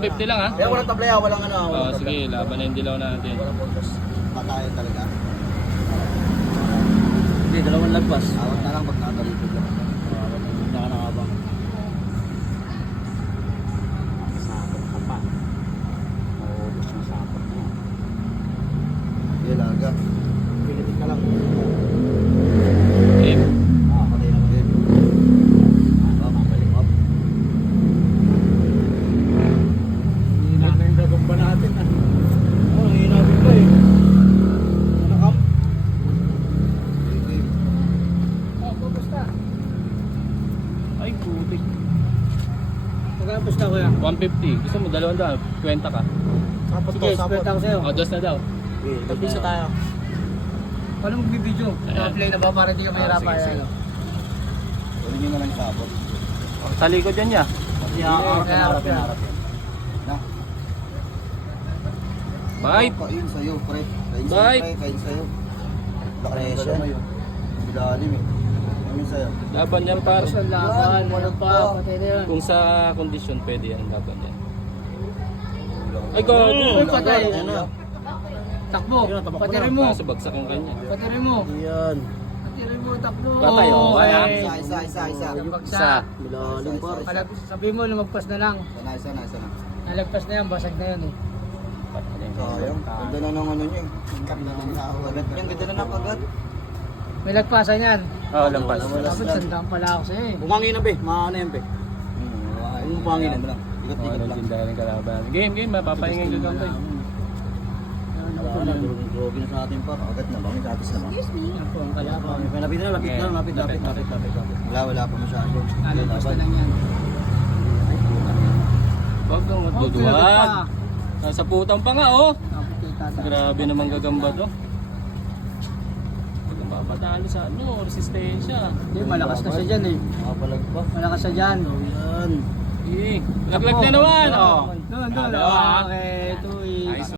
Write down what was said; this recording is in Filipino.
50 lang ha? Kaya walang tablaya, walang ano. Oo, sige, laban na yung dilaw natin. Walang pultos. Patayan talaga. Hindi, dalawang lagpas. Awat na lang pag nakalipid lang. Awat na yung nakanakabang. Sakot ka pa. Maubos yung sakot mo. Hindi, larga. Pilitin ka lang. Okay. Patay naman din. Mabalik up. Hina na yung gagamba natin ah. Oo, hina din ba eh. Nakam. Oh, pupusta. Ay, putik. Magkano pusta ko yan? 150. Gusto mo, 200. Kwenta ka. Sapot ko, sapot. Sige, ako sa'yo. O, dos na daw. Pagpisa tayo. Paano magbibideo? Naka-play na ba para hindi ka mahirapan? sige, sige. Kunin nyo na lang sapot. Sa likod yan niya. Harap yan. Na. Bye! Kain sa'yo, pre. Kain sa'yo, Bye. pre. Kain sa'yo. Lakresa. Bilalim eh. Kain sa'yo. Laban yan, par. Laban, wala pa. Patay na yan. Kung sa kondisyon, pwede yan. Laban yan. Ay, go! Patay. Takbo. Patirin mo. Kaso bagsak ang kanya. Patirin mo. Yan. Patirin mo, takbo. Patay, oh. Kaya? Isa. Isa. Bilalim pa. Sabi mo, lumagpas na lang. Isa na. Nalagpas na yan, basag na yan eh. Sayang. Ganda na ng ano niya. Kagat niya, ganda na ng kagat. May lagpasan yan. Oo, lampas. Dapat sandaan pala ako sa'yo eh. Bumangin na be, maano yan be. Bumangin na. Ikot-ikot lang. Legendary kalaban. Game. Mapapahingan ko kang Drogi na sa atin pa. Agad na ba? May kapis na ba? Excuse me. Yan po ang kalaban. Lapit na. Wala pa masyado. Lalabas na lang yan. Huwag kang magduduwag. Nasa putang pa nga, oh. Grabe naman gagamba to. Huwag kang mapatalo sa ano, resistensya. Hindi, malakas na siya dyan eh. Makapalag pa. Malakas siya dyan. Yan. Laglag na naman, oh. Doon. Ano, ah? Okay, 2 weeks. Nice.